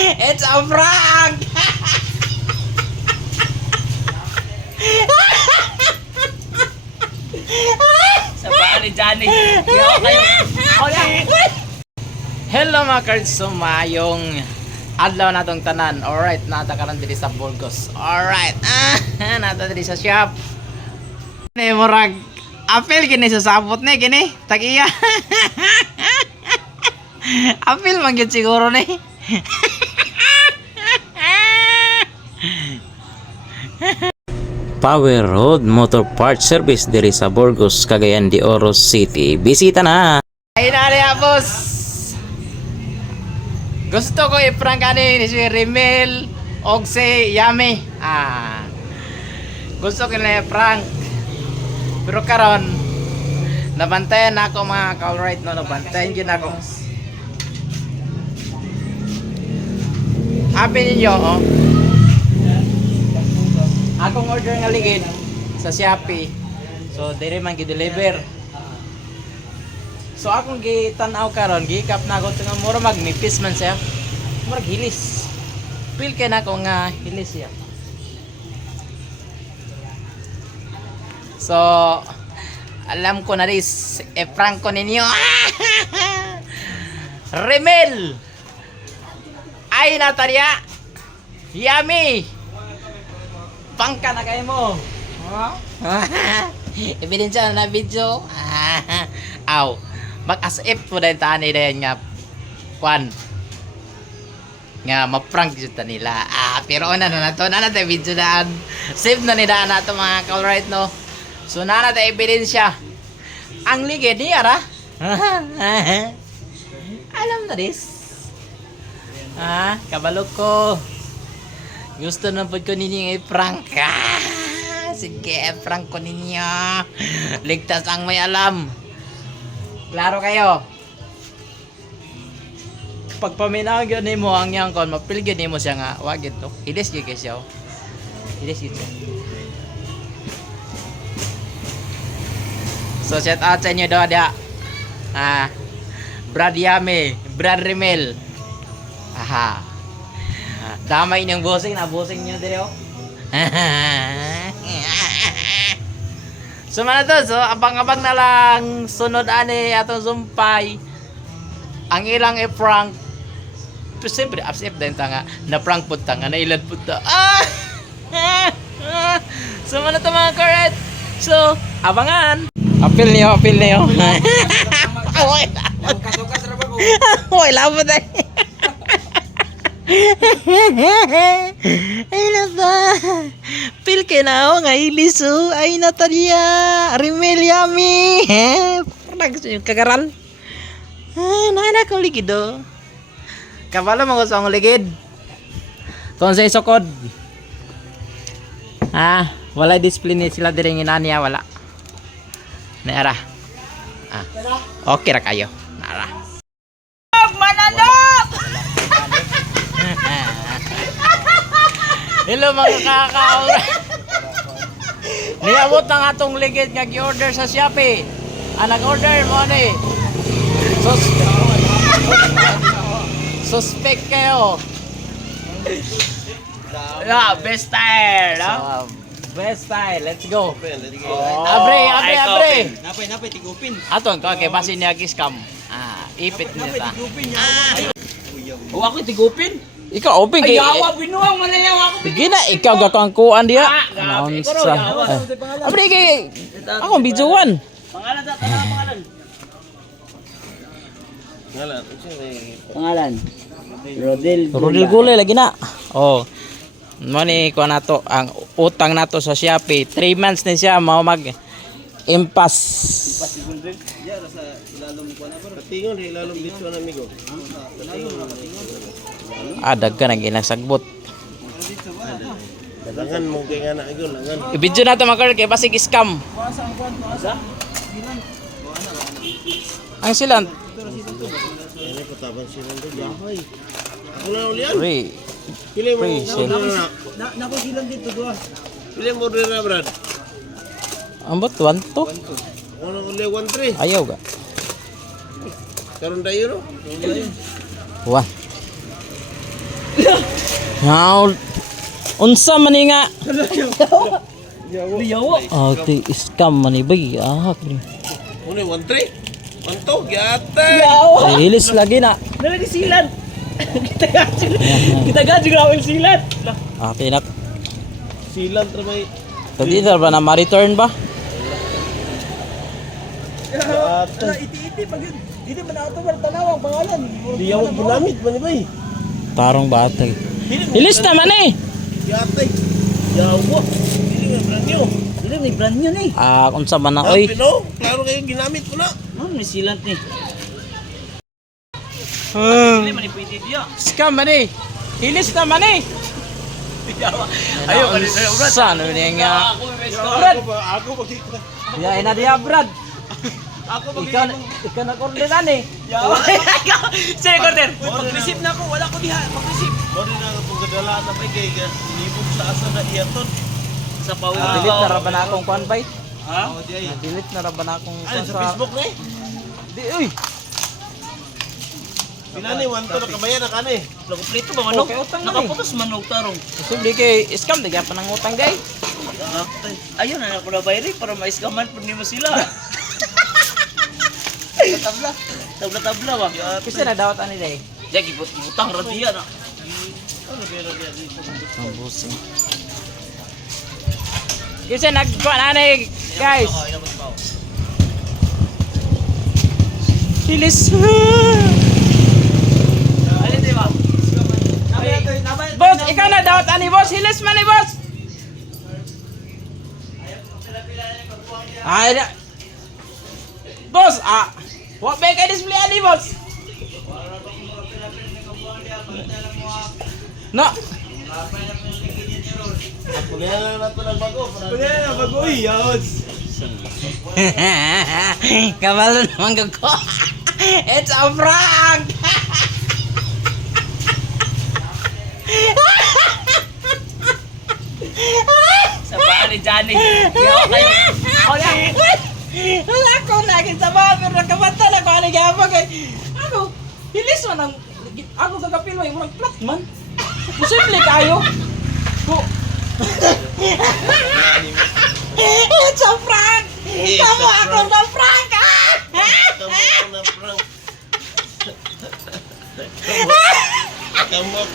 It's a prank! Sa paa ni Johnny. Kaya kayo. Hello mga cards, sumayong adlaw natong tanan. Alright, nata karon diri sa Burgos. Alright, nata diri sa shop. Ni murag apel kini sa sabot ni kini. Tagiya. Apel man gyud siguro ni. Power Road Motor Parts Service diri sa Burgos, Cagayan de Oro City. Bisita na! Ay na boss. Gusto ko i-prank ani si Rimel og si Yami. Gusto ko na i-prank. Pero karon nabantayan na ako mga ka-alright no, nabantayan gyud ako. Happy ninyo oh. Akong order nga ligid sa Shopee. So dire man gi-deliver. So akong gitanaw karon, gikap na ako nga mura magnipis man siya. Murag hilis. Feel kay na ako nga hilis siya. So alam ko na ris, prank ko ninyo. Remel. Ay Natalia. Yummy. Pangka na kayo mo. Ebidensya na video. Aw. Mag-as-if po dahil tani dahil nga kwan. Nga ma-prank dito nila. Pero una na to. Na natin video daan. Save na nila na ito mga ka-alright no. So na natin ebidensya. Ang ligid niya ra. Alam na this. Kabalog ko. Gusto na po ko ninyo i-prank. Sige, prank ko ninyo. Ligtas ang may alam. Klaro kayo. Pag paminaw yun mo ang yang kon, mapilgin mo siya nga. Wag ito. Ilis yun kayo siya. Ilis yun siya. So, shout out sa inyo daw dia. Brad Yame, Brad Rimel. Damay niyang bossing, nabosing niyo dire oh. So man to, so abang-abang na lang sunod ani atong sumpay. Ang ilang i-prank. Siyempre, upset din tanga. Na-prank po tanga, nailad po ta. So man to mga correct. So, abangan. Apil niyo. Oy, labo tayo. Ay na ba? Pil kay na ako nga iliso. Ay Natalia Rimel Yummy. Kagaran. Nana kong ligid do. Kabalo mo gusto akong ligid. Kung sa isokod. Wala display ni sila diring inaniya. Wala. Naara. Okay ra kayo. Naara. Hello mga kaka-alright. Niabot ng atong ligid nga gi-order sa Shopee. Nag-order mo ni. Suspect kayo. Best style, no? Best style. Let's go. Abre. Napay tigupin. Aton ko kay basin niya gi-scam. Ipit niya ta. Ako tigupin. Ikaw open kay. Ayawa binuang malayaw ako. Sige na, ikaw gakangkuan diya. Nonsa. Abre kay ako bijuan. Pangalan ta, pangalan. Pangalan. Rodel Gulay lagi na. Oh. Money ko na to ang utang nato sa Shopee. 3 months na siya mao mag impasse. Diya sa ilalom ko na pero tingon ilalom dito na amigo. Dagka nang ginasagbot. Dagangan mo kay nga na igol, dagangan. I-video na to mga kay basig scam. Ang silang Ini pataban silang do jahay. Ako na ulian. Pili mo na ko silang dito do. Pili mo order na Brad. Ambot 1 to. Ano uli 1-3. Ayaw ga. Karon dayo no. 1. Now, unsa man ni nga? Liyawa. Oh, ti scam man ni bay. Ah, Ano yung 1-3? 1-2? Yata. ay hilis lagi na. Nalagi silan. Kita ga juga awal silan. Okay na. Silan tramay. Tadi ba na ma-return ba? Yata. Iti-iti pag hindi man auto bar tanaw ang pangalan. Liyawa ginamit man ni bay. Tarong batay. Hilis naman eh. Yata. Yawa. Hindi nga brand new. Dili ni brand new ni. Ah, unsa man na oy. Pino, klaro kayo ginamit ko na. Ni silan ni. Dili man ipiti dia. Scam man eh. Hilis naman eh. Ayo ka ni Brad. Saan ni nga? Ako magkita. Ya ina dia Brad. Ako Ikaw na orderan eh. Sige corner. Pag-receive na ko wala ko diha. Pag-receive. Mo din ang pagdala na bay kay libog sa asa na iyaton. Sa pawi. Delete na ra ba na akong kuan bay? Ha? Oh, di ay. Delete na ra ba na akong Ano sa Facebook ni? Di uy. Pinani 1 to nakabayan na kani. Lago prito ba manok? Okay, utang na Nakaputos manog tarong. Posible kay scam digya pa nang utang gay. Ayun na ako na bayri para maiskaman pud nimo sila. Tabla. Tabla ba? Kasi na dawat ani day. Jagi utang ra diya na. Ano pero dia dito? Ang busing. Kasi nagkuan ani guys. Hilis. Ano di ba? Boss, ikaw na dawat ani boss. Hilis man ni boss. Ay, boss, wa ba kay display ani boss? No. Kulihan lang nato ng bago. na bagoy yun. Kabalo naman ko. It's a prank. Sa paa ni Johnny. Yaw kayo. Wala. Wala ko lagi sa mga pero nakabanta na ko ano gyapon kay ano hilis man ang ako gagapil mo yung flat man. Posible kayo. Ko. It's a prank. Kamu ako na prank. Kamu na prank. Kamu ako.